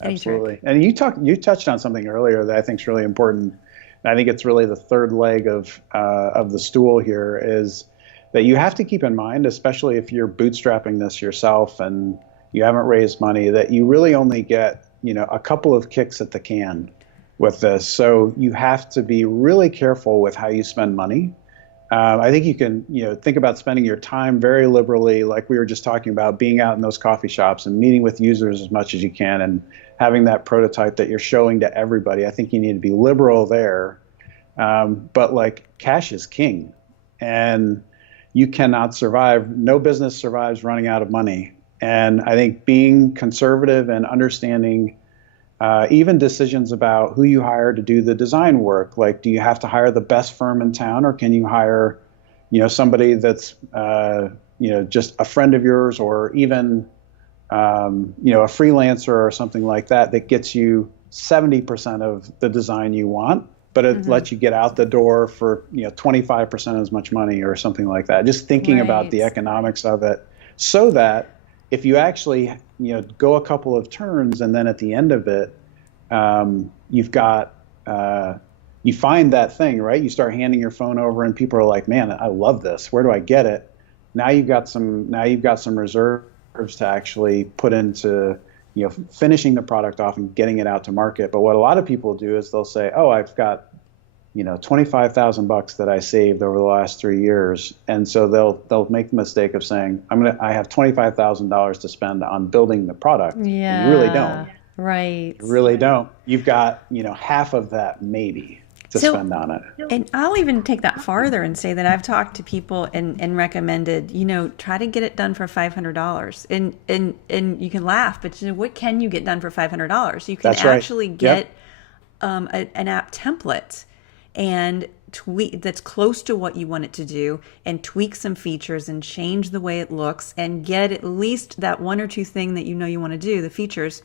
Any trick. Absolutely. And you touched on something earlier that I think is really important. And I think it's really the third leg of the stool here is that you have to keep in mind, especially if you're bootstrapping this yourself and you haven't raised money, that you really only get, a couple of kicks at the can with this. So you have to be really careful with how you spend money. I think you can, think about spending your time very liberally, like we were just talking about, being out in those coffee shops and meeting with users as much as you can and having that prototype that you're showing to everybody. I think you need to be liberal there. But like cash is king and you cannot survive. No business survives running out of money. And I think being conservative and understanding even decisions about who you hire to do the design work. Like, do you have to hire the best firm in town, or can you hire, somebody that's, just a friend of yours, or even, a freelancer or something like that that gets you 70% of the design you want, but it lets you get out the door for 25% as much money or something like that. Just thinking about the economics of it, so that if you actually go a couple of turns and then at the end of it, you've got you find that thing, right? You start handing your phone over and people are like, man, I love this. Where do I get it? Now you've got some reserves to actually put into finishing the product off and getting it out to market. But what a lot of people do is they'll say, oh, I've got $25,000 that I saved over the last 3 years. And so they'll make the mistake of saying, I have $25,000 to spend on building the product. Yeah. And you really don't. Right. You really don't. You've got, half of that maybe to spend on it. And I'll even take that farther and say that I've talked to people and recommended, try to get it done for $500. And you can laugh, but what can you get done for $500? You can actually get an app template and tweak that's close to what you want it to do, and tweak some features and change the way it looks, and get at least that one or two thing that you want to do, the features,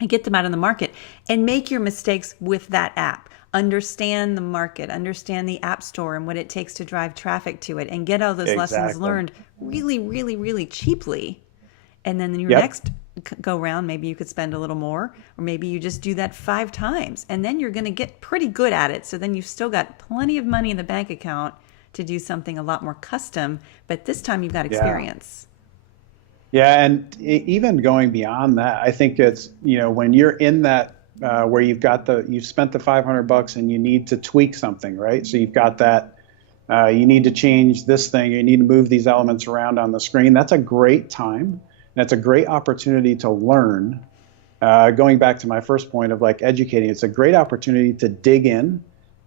and get them out in the market, and make your mistakes with that app. Understand the market, understand the app store and what it takes to drive traffic to it, and get all those lessons learned really, really, really cheaply. And then your next go round, maybe you could spend a little more, or maybe you just do that 5 times, and then you're going to get pretty good at it. So then you've still got plenty of money in the bank account to do something a lot more custom, but this time you've got experience. Yeah, and even going beyond that, I think it's, when you're in that where you've spent the $500 and you need to tweak something, right? So you've got that, you need to change this thing, you need to move these elements around on the screen. That's a great time. That's a great opportunity to learn. Going back to my first point of like educating, it's a great opportunity to dig in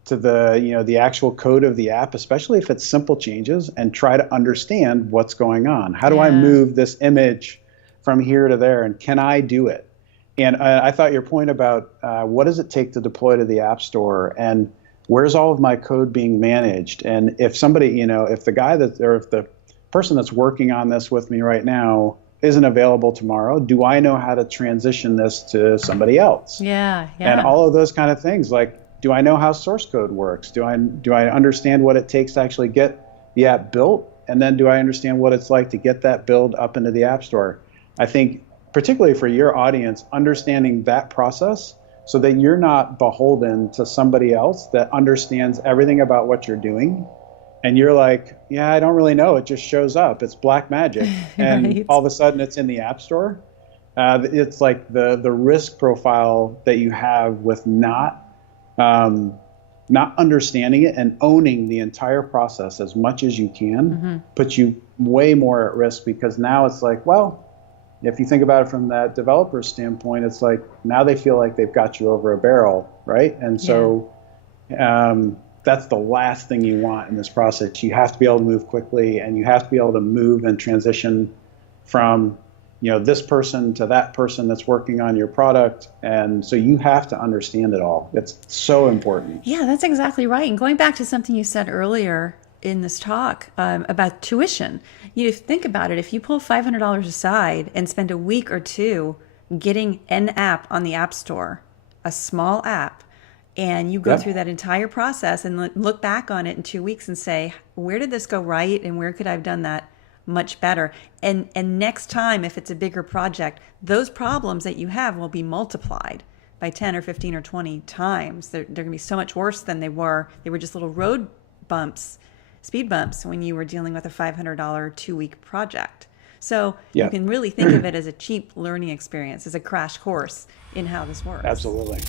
to the actual code of the app, especially if it's simple changes, and try to understand what's going on. How do I move this image from here to there, and can I do it? And I thought your point about what does it take to deploy to the App Store, and where's all of my code being managed? And if somebody, if the guy if the person that's working on this with me right now isn't available tomorrow, do I know how to transition this to somebody else? Yeah. And all of those kind of things, like, do I know how source code works? Do I understand what it takes to actually get the app built? And then do I understand what it's like to get that build up into the App Store? I think, particularly for your audience, understanding that process so that you're not beholden to somebody else that understands everything about what you're doing. And you're like, yeah, I don't really know. It just shows up. It's black magic. And all of a sudden it's in the App Store. It's like the risk profile that you have with not understanding it and owning the entire process as much as you can puts you way more at risk, because now it's like, well, if you think about it from that developer's standpoint, it's like now they feel like they've got you over a barrel, right? And so that's the last thing you want in this process. You have to be able to move quickly, and you have to be able to move and transition from this person to that person that's working on your product. And so you have to understand it all. It's so important. Yeah, that's exactly right. And going back to something you said earlier in this talk about tuition, think about it. If you pull $500 aside and spend a week or two getting an app on the App Store, a small app, and you go through that entire process and look back on it in 2 weeks and say, where did this go right and where could I have done that much better. And next time, if it's a bigger project, those problems that you have will be multiplied by 10 or 15 or 20 times. They're going to be so much worse than they were. They were just little road bumps, speed bumps, when you were dealing with a $500 2-week project. So you can really think of it as a cheap learning experience, as a crash course in how this works. Absolutely.